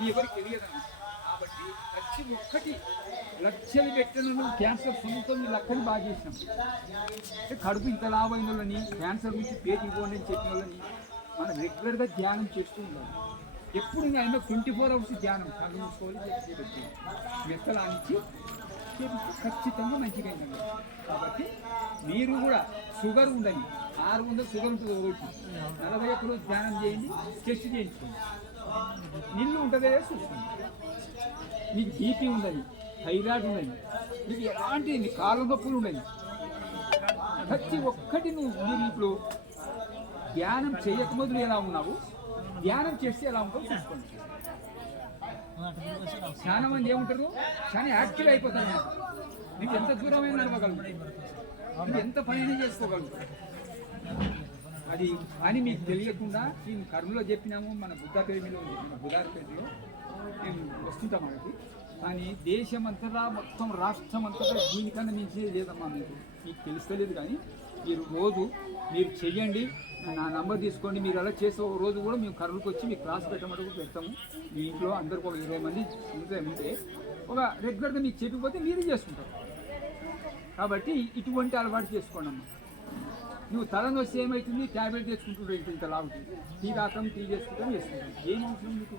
ఇది ఎవరికి తెలియదన్న. కాబట్టి ప్రతి ఒక్కటి లక్షలు పెట్టిన నువ్వు క్యాన్సర్ సొంతం ఈ లెక్కని బాగా చేసినాం. అంటే కడుపు ఇంత లాభైన వాళ్ళని క్యాన్సర్ నుంచి పేరు ఇవ్వండి అని చెప్పిన వాళ్ళని మనం రెగ్యులర్గా ధ్యానం చేస్తూ ఉండాలి. ఎప్పుడు అయినా 24 hours ధ్యానం కళ్ళు మూసుకోవాలి, పెట్టి మెత్తలానికి ఖచ్చితంగా మంచిగా అయిందండి. కాబట్టి మీరు కూడా షుగర్ ఉండని 600 షుగర్ ఉంటుంది ఒకటి 41 రోజు ధ్యానం చేయండి, టెస్ట్ చేయించుకోండి. నీళ్ళు ఉంటుందే చూసుకోండి. మీకు బీపీ ఉండదు, థైరాయిడ్ ఉండదు, మీకు ఎలాంటి కాళ్ళ నొప్పులు ఉండదు. ప్రతి ఒక్కటి మీరు ఇప్పుడు ధ్యానం చేయకముందు ఎలా ఉన్నావు, ధ్యానం చేస్తే ఎలా ఉంటావు చూసుకోండి. చాలా మంది ఏముంటారు, చాలా యాక్టివ్ అయిపోతారు. నీకు ఎంత దూరమైన నడవగలరు, నువ్వు ఎంత పని చేసుకోగలరు. అది అని మీకు తెలియకుండా మేము కర్మలో చెప్పినాము. మన బుద్ధాపేటలో ఉంది, మన బుధాపేటలో మేము వస్తుంటాం మనకి. కానీ దేశమంతటా మొత్తం రాష్ట్రం అంతటా దీనికన్నా మించి లేదమ్మా. మీకు తెలుస్తలేదు. కానీ మీరు రోజు మీరు చెయ్యండి, నా నంబర్ తీసుకోండి. మీరు అలా చేసే రోజు కూడా మేము కర్రలకు వచ్చి మీకు క్లాస్ పెట్టమంటే పెడతాము. మీ ఇంట్లో అందరికి ఒక 20 మంది ఉంటే ఒక రెగ్యులర్గా మీకు చెప్పిపోతే మీరే చేసుకుంటారు. కాబట్టి ఇటువంటి అలవాటు చేసుకోండి అమ్మా. నువ్వు తలనొస్తే ఏమవుతుంది, ట్యాబ్లెట్ తెచ్చుకుంటుంటే ఇంత లావుతుంది, టీ రాకం టీ చేసుకుంటాం వేసుకుంటాం. ఏం అవసరం మీకు?